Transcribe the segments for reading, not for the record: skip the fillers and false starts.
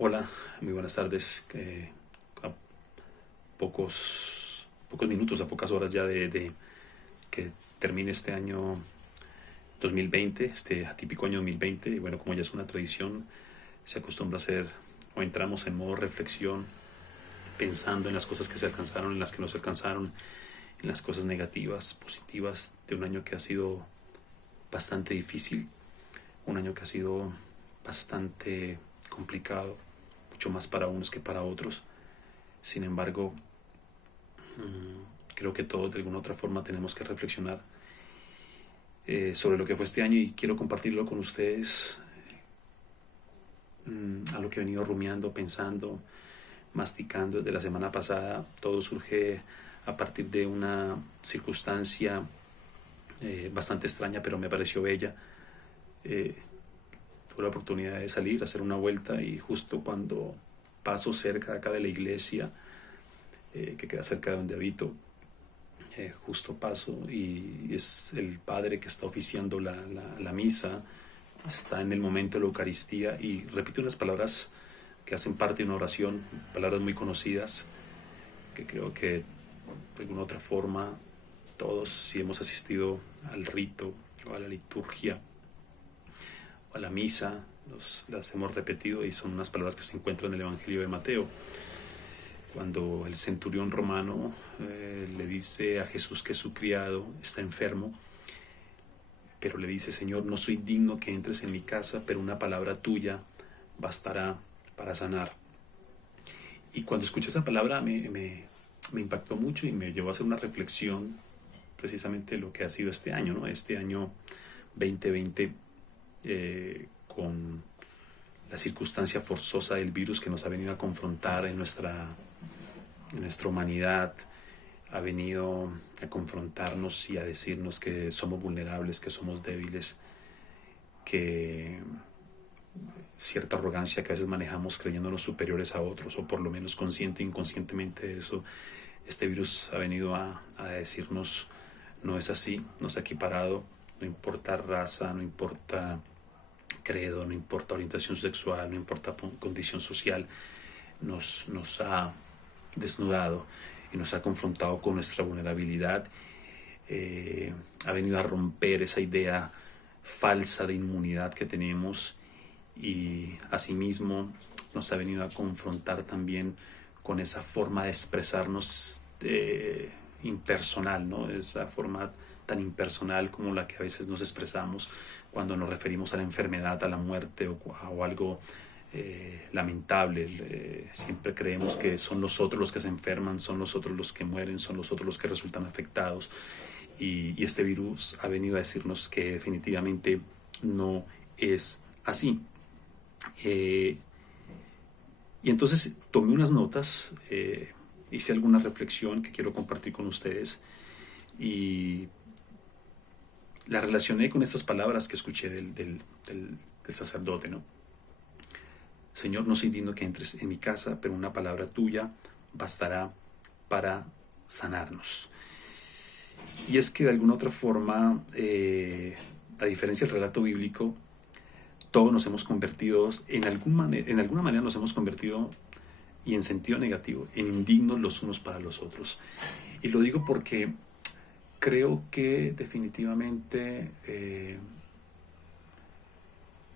Hola, muy buenas tardes. A pocos minutos, a pocas horas ya de que termine este año 2020, este atípico año 2020. Y bueno, como ya es una tradición, se acostumbra a hacer o entramos en modo reflexión, pensando en las cosas que se alcanzaron, en las que no se alcanzaron, en las cosas negativas, positivas de un año que ha sido bastante difícil, un año que ha sido bastante complicado, mucho más para unos que para otros. Sin embargo, creo que todos de alguna otra forma tenemos que reflexionar sobre lo que fue este año, y quiero compartirlo con ustedes, a lo que he venido rumiando, pensando, masticando desde la semana pasada. Todo surge a partir de una circunstancia bastante extraña, pero me pareció bella. Eh, Tuve la oportunidad de salir, hacer una vuelta, y justo cuando paso cerca acá de la iglesia, que queda cerca de donde habito, justo paso y es el padre que está oficiando la misa, está en el momento de la Eucaristía y repite unas palabras que hacen parte de una oración, palabras muy conocidas, que creo que de alguna otra forma todos, si hemos asistido al rito o a la liturgia o a la misa, las hemos repetido, y son unas palabras que se encuentran en el Evangelio de Mateo, cuando el centurión romano le dice a Jesús que su criado está enfermo, pero le dice: Señor, no soy digno que entres en mi casa, pero una palabra tuya bastará para sanar. Y cuando escuché esa palabra me impactó mucho y me llevó a hacer una reflexión precisamente de lo que ha sido este año, ¿no? Este año 2020, con la circunstancia forzosa del virus que nos ha venido a confrontar en nuestra humanidad, ha venido a confrontarnos y a decirnos que somos vulnerables, que somos débiles, que cierta arrogancia que a veces manejamos creyéndonos superiores a otros, o por lo menos consciente e inconscientemente de eso. Este virus ha venido a decirnos: no es así, nos ha equiparado, no importa raza, no importa credo, no importa orientación sexual, no importa condición social, nos ha desnudado y nos ha confrontado con nuestra vulnerabilidad. Ha venido a romper esa idea falsa de inmunidad que tenemos, y asimismo nos ha venido a confrontar también con esa forma de expresarnos impersonal, ¿no? Esa forma tan impersonal como la que a veces nos expresamos cuando nos referimos a la enfermedad, a la muerte o algo lamentable. Siempre creemos que son los otros los que se enferman, son los otros los que mueren, son los otros los que resultan afectados. Y este virus ha venido a decirnos que definitivamente no es así. Eh, y entonces tomé unas notas, hice alguna reflexión que quiero compartir con ustedes, y la relacioné con estas palabras que escuché del sacerdote, ¿no? Señor, no soy digno que entres en mi casa, pero una palabra tuya bastará para sanarnos. Y es que de alguna otra forma, a diferencia del relato bíblico, todos nos hemos convertido, en alguna manera nos hemos convertido, y en sentido negativo, en indignos los unos para los otros. Y lo digo porque creo que definitivamente,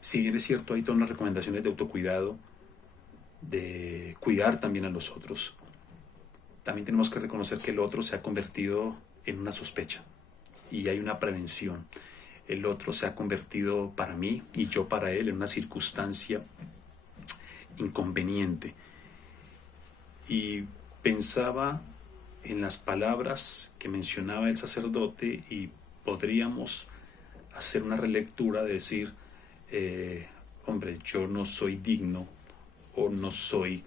si bien es cierto, hay todas las recomendaciones de autocuidado, de cuidar también a los otros, también tenemos que reconocer que el otro se ha convertido en una sospecha, y hay una prevención. El otro se ha convertido para mí y yo para él en una circunstancia inconveniente. Y pensaba en las palabras que mencionaba el sacerdote, y podríamos hacer una relectura de decir: hombre, yo no soy digno, o no soy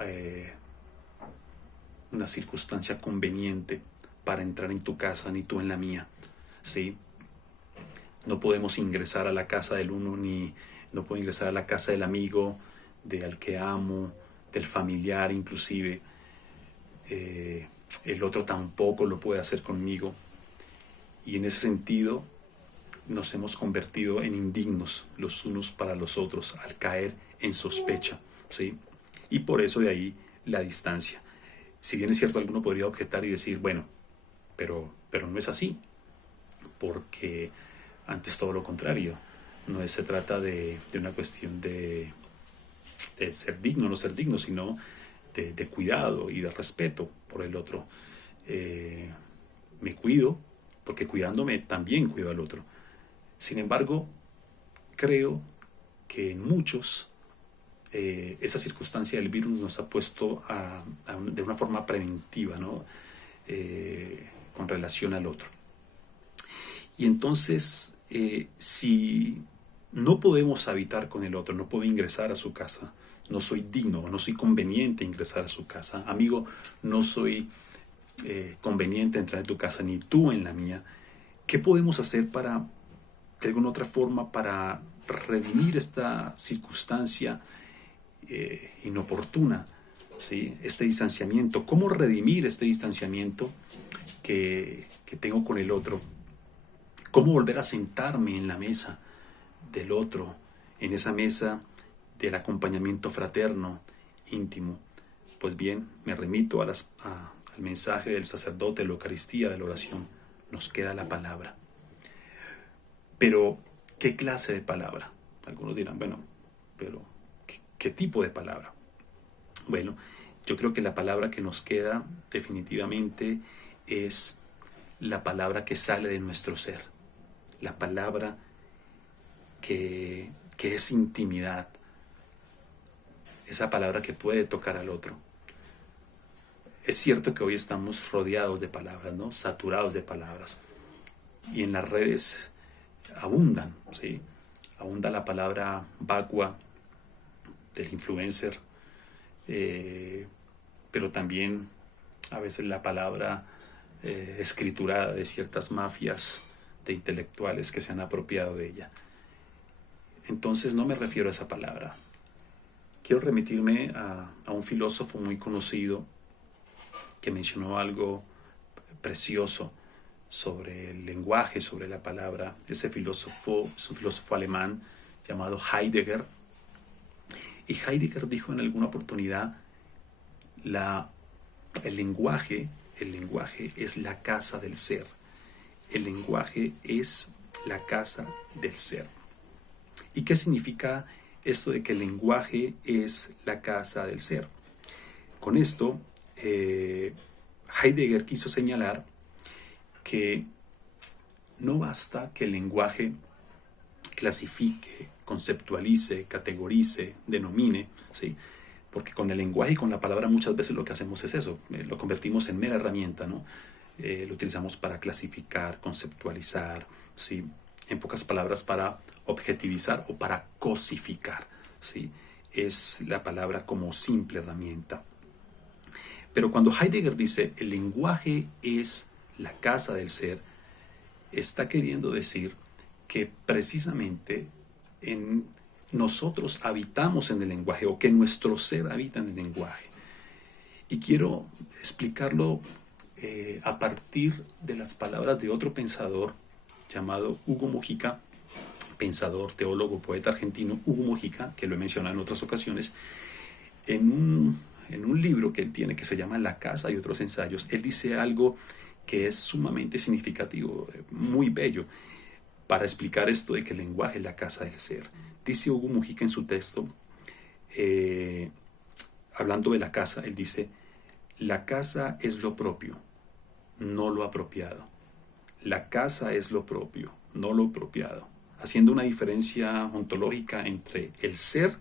eh, una circunstancia conveniente para entrar en tu casa, ni tú en la mía, ¿sí? No podemos ingresar a la casa del uno, ni no puedo ingresar a la casa del amigo, al que amo, del familiar inclusive. El otro tampoco lo puede hacer conmigo. Y en ese sentido nos hemos convertido en indignos los unos para los otros al caer en sospecha, ¿sí? Y por eso de ahí la distancia. Si bien es cierto, alguno podría objetar y decir, bueno, pero no es así, porque antes todo lo contrario. No se trata de una cuestión de ser digno o no ser digno, sino de cuidado y de respeto por el otro. Me cuido porque cuidándome también cuido al otro. Sin embargo, creo que en muchos esa circunstancia del virus nos ha puesto de una forma preventiva, ¿no? Con relación al otro. Y entonces, si no podemos habitar con el otro, no puedo ingresar a su casa, no soy digno, no soy conveniente ingresar a su casa, amigo, no soy conveniente entrar en tu casa, ni tú en la mía, ¿qué podemos hacer para, de alguna otra forma, para redimir esta circunstancia inoportuna, ¿sí? Este distanciamiento? ¿Cómo redimir este distanciamiento que tengo con el otro? ¿Cómo volver a sentarme en la mesa del otro, en esa mesa del acompañamiento fraterno, íntimo? Pues bien, me remito al mensaje del sacerdote de la Eucaristía, de la oración. Nos queda la palabra. Pero, ¿qué clase de palabra? Algunos dirán, bueno, pero ¿qué tipo de palabra? Bueno, yo creo que la palabra que nos queda definitivamente es la palabra que sale de nuestro ser. La palabra que es intimidad. Esa palabra que puede tocar al otro. Es cierto que hoy estamos rodeados de palabras, ¿no? Saturados de palabras. Y en las redes abundan, ¿sí? Abunda la palabra vacua del influencer, pero también a veces la palabra escriturada de ciertas mafias de intelectuales que se han apropiado de ella. Entonces no me refiero a esa palabra. Quiero remitirme a un filósofo muy conocido que mencionó algo precioso sobre el lenguaje, sobre la palabra. Ese filósofo es un filósofo alemán llamado Heidegger. Y Heidegger dijo en alguna oportunidad, el lenguaje es la casa del ser. El lenguaje es la casa del ser. ¿Y qué significa esto de que el lenguaje es la casa del ser? Con esto, Heidegger quiso señalar que no basta que el lenguaje clasifique, conceptualice, categorice, denomine, ¿sí? Porque con el lenguaje y con la palabra muchas veces lo que hacemos es eso, lo convertimos en mera herramienta, ¿no? Lo utilizamos para clasificar, conceptualizar, ¿sí? En pocas palabras, para objetivizar o para cosificar, ¿sí? Es la palabra como simple herramienta. Pero cuando Heidegger dice el lenguaje es la casa del ser, está queriendo decir que precisamente nosotros habitamos en el lenguaje, o que nuestro ser habita en el lenguaje. Y quiero explicarlo a partir de las palabras de otro pensador llamado Hugo Mujica, pensador, teólogo, poeta argentino, Hugo Mujica, que lo he mencionado en otras ocasiones, en un libro que él tiene que se llama La casa y otros ensayos. Él dice algo que es sumamente significativo, muy bello, para explicar esto de que el lenguaje es la casa del ser. Dice Hugo Mujica en su texto, hablando de la casa, él dice, la casa es lo propio, no lo apropiado. La casa es lo propio, no lo apropiado, haciendo una diferencia ontológica entre el ser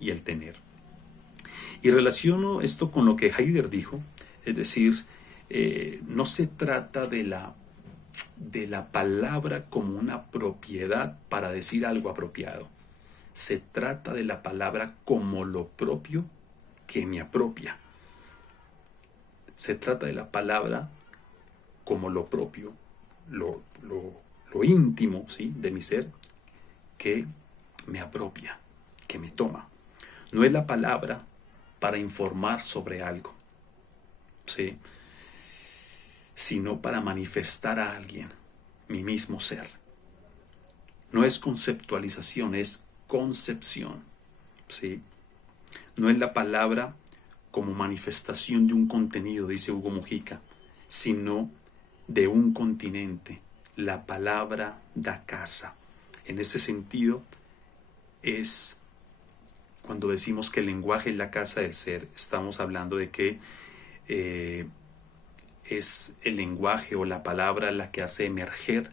y el tener. Y relaciono esto con lo que Heidegger dijo, es decir, no se trata de la palabra como una propiedad para decir algo apropiado. Se trata de la palabra como lo propio que me apropia. Se trata de la palabra como lo propio, lo íntimo, ¿sí?, de mi ser, que me apropia, que me toma. No es la palabra para informar sobre algo, ¿sí?, sino para manifestar a alguien mi mismo ser. No es conceptualización, es concepción, ¿sí? No es la palabra como manifestación de un contenido, dice Hugo Mujica, sino de un continente. La palabra da casa. En ese sentido, es cuando decimos que el lenguaje es la casa del ser, estamos hablando de que es el lenguaje o la palabra la que hace emerger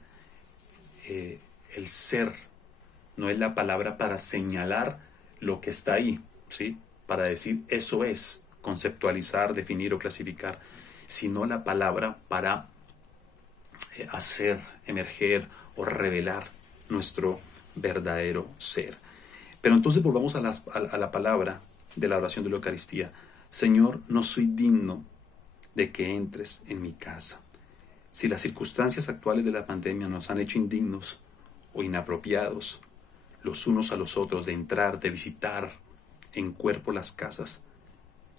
el ser. No es la palabra para señalar lo que está ahí, ¿sí? Para decir eso es, conceptualizar, definir o clasificar, sino la palabra para hacer emerger o revelar nuestro verdadero ser. Pero entonces volvamos a la palabra de la oración de la Eucaristía. Señor, no soy digno de que entres en mi casa. Si las circunstancias actuales de la pandemia nos han hecho indignos o inapropiados los unos a los otros de entrar, de visitar en cuerpo las casas,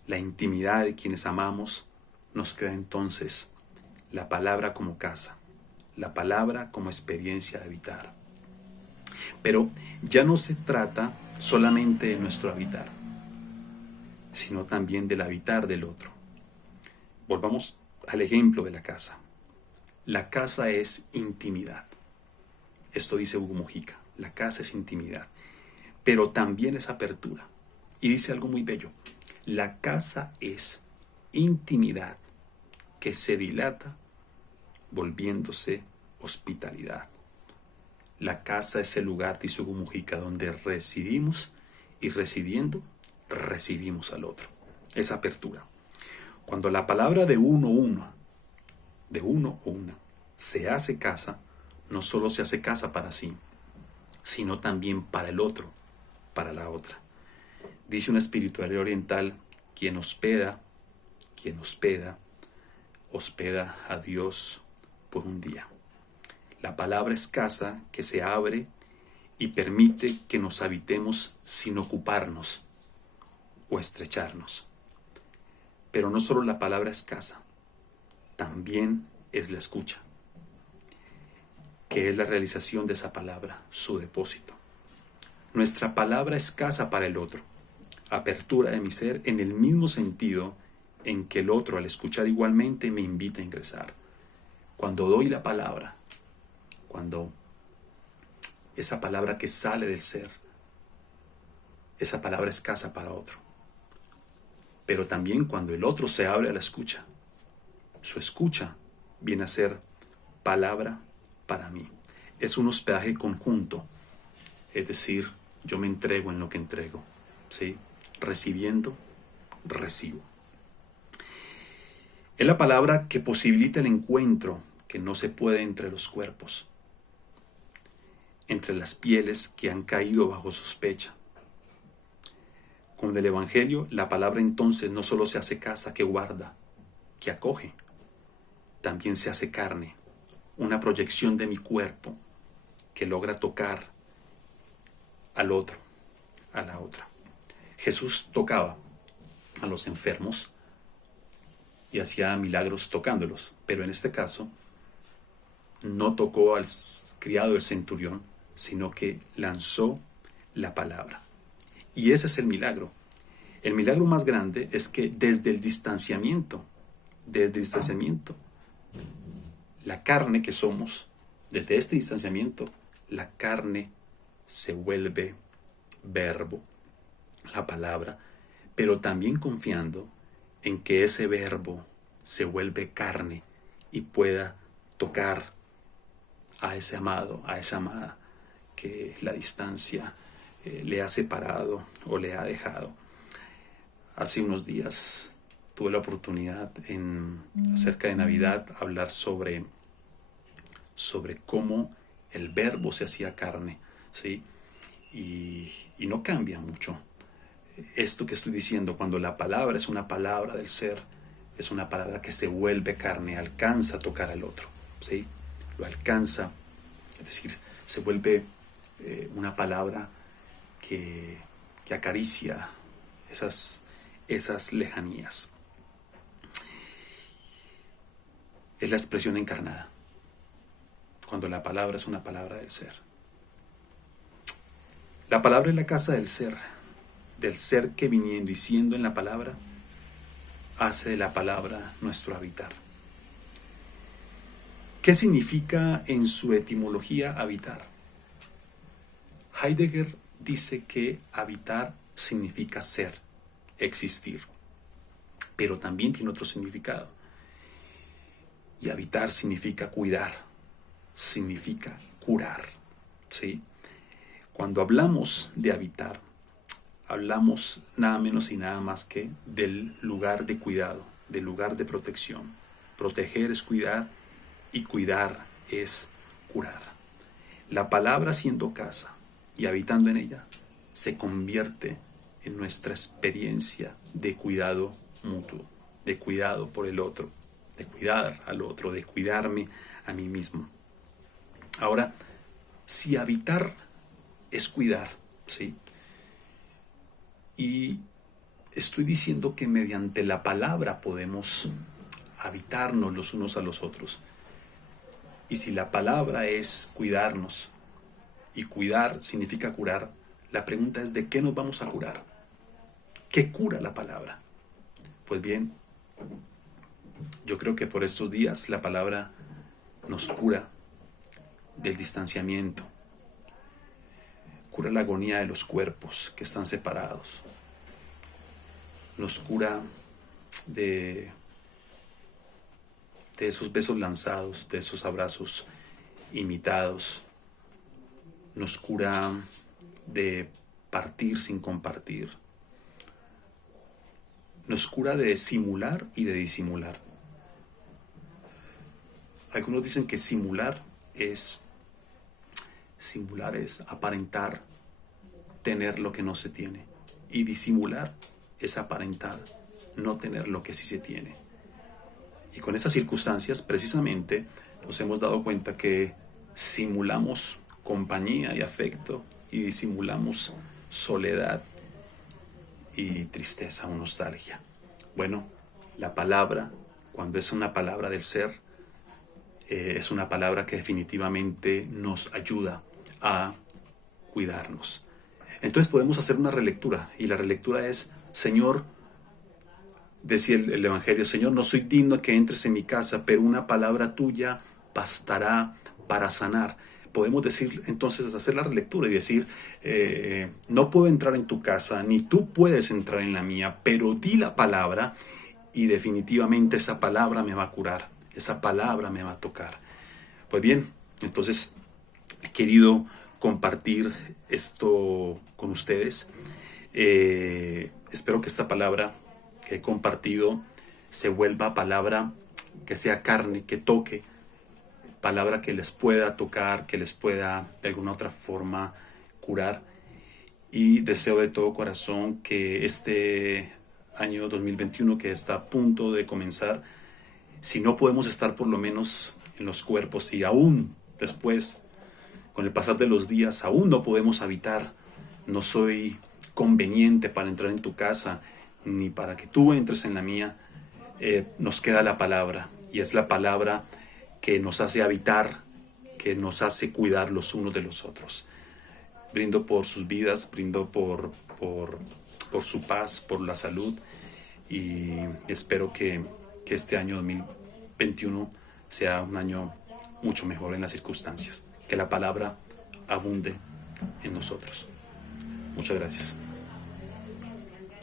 la intimidad de quienes amamos, nos queda entonces la palabra como casa, la palabra como experiencia de habitar. Pero ya no se trata solamente de nuestro habitar, sino también del habitar del otro. Volvamos al ejemplo de la casa. La casa es intimidad. Esto dice Hugo Mujica. La casa es intimidad, pero también es apertura. Y dice algo muy bello. La casa es intimidad que se dilata volviéndose hospitalidad. La casa es el lugar, dice Hugo Mujica, donde residimos y residiendo recibimos al otro. Es apertura. Cuando la palabra de uno o una, se hace casa, no solo se hace casa para sí, sino también para el otro, para la otra. Dice una espiritualidad oriental, quien hospeda, hospeda a Dios por un día. La palabra es casa que se abre y permite que nos habitemos sin ocuparnos o estrecharnos. Pero no solo la palabra es casa, también es la escucha, que es la realización de esa palabra, su depósito. Nuestra palabra es casa para el otro, apertura de mi ser en el mismo sentido en que el otro, al escuchar igualmente, me invita a ingresar. Cuando doy la palabra, cuando esa palabra que sale del ser, esa palabra es casa para otro. Pero también cuando el otro se abre a la escucha, su escucha viene a ser palabra para mí. Es un hospedaje conjunto, es decir, yo me entrego en lo que entrego, ¿sí? Recibiendo, recibo. Es la palabra que posibilita el encuentro que no se puede entre los cuerpos, entre las pieles que han caído bajo sospecha. Con el Evangelio, la palabra entonces no solo se hace casa que guarda, que acoge, también se hace carne, una proyección de mi cuerpo que logra tocar al otro, a la otra. Jesús tocaba a los enfermos y hacía milagros tocándolos, pero en este caso no tocó al criado del centurión, sino que lanzó la palabra. Y ese es el milagro. El milagro más grande es que desde el distanciamiento, la carne que somos, desde este distanciamiento, la carne se vuelve verbo, la palabra, pero también confiando en que ese verbo se vuelve carne y pueda tocar a ese amado, a esa amada que la distancia le ha separado o le ha dejado. Hace unos días tuve la oportunidad cerca de Navidad hablar sobre cómo el verbo se hacía carne, ¿sí? Y no cambia mucho. Esto que estoy diciendo, cuando la palabra es una palabra del ser, es una palabra que se vuelve carne, alcanza a tocar al otro, ¿sí? Lo alcanza, es decir, se vuelve una palabra que acaricia esas lejanías. Es la expresión encarnada, cuando la palabra es una palabra del ser. La palabra es la casa del ser que viniendo y siendo en la palabra, hace de la palabra nuestro habitar. ¿Qué significa en su etimología habitar? Heidegger dice que habitar significa ser, existir, pero también tiene otro significado. Y habitar significa cuidar, significa curar, ¿sí? Cuando hablamos de habitar, hablamos nada menos y nada más que del lugar de cuidado, del lugar de protección. Proteger es cuidar y cuidar es curar. La palabra siendo casa y habitando en ella se convierte en nuestra experiencia de cuidado mutuo, de cuidado por el otro, de cuidar al otro, de cuidarme a mí mismo. Ahora, si habitar es cuidar, ¿sí? Y estoy diciendo que mediante la palabra podemos habitarnos los unos a los otros. Y si la palabra es cuidarnos, y cuidar significa curar, la pregunta es ¿de qué nos vamos a curar? ¿Qué cura la palabra? Pues bien, yo creo que por estos días la palabra nos cura del distanciamiento, cura la agonía de los cuerpos que están separados, nos cura de esos besos lanzados, de esos abrazos imitados, nos cura de partir sin compartir, nos cura de simular y de disimular. Algunos dicen que simular es aparentar tener lo que no se tiene, y disimular es aparentar no tener lo que sí se tiene. Y con esas circunstancias precisamente nos hemos dado cuenta que simulamos compañía y afecto y disimulamos soledad y tristeza o nostalgia. Bueno, la palabra, cuando es una palabra del ser, es una palabra que definitivamente nos ayuda a cuidarnos. Entonces podemos hacer una relectura, y la relectura es: Señor, decía el Evangelio, Señor, no soy digno que entres en mi casa, pero una palabra tuya bastará para sanar. Podemos decir, entonces, hacer la relectura y decir, no puedo entrar en tu casa, ni tú puedes entrar en la mía, pero di la palabra y definitivamente esa palabra me va a curar, esa palabra me va a tocar. Pues bien, entonces he querido compartir esto con ustedes. Espero que esta palabra que he compartido se vuelva palabra que sea carne, que toque, palabra que les pueda tocar, que les pueda de alguna otra forma curar. Y deseo de todo corazón que este año 2021 que está a punto de comenzar, si no podemos estar por lo menos en los cuerpos, y aún después, con el pasar de los días, aún no podemos habitar, no soy conveniente para entrar en tu casa, ni para que tú entres en la mía, nos queda la palabra, y es la palabra que nos hace habitar, que nos hace cuidar los unos de los otros. Brindo por sus vidas, brindo por su paz, por la salud, y espero que este año 2021 sea un año mucho mejor en las circunstancias, que la palabra abunde en nosotros. Muchas gracias.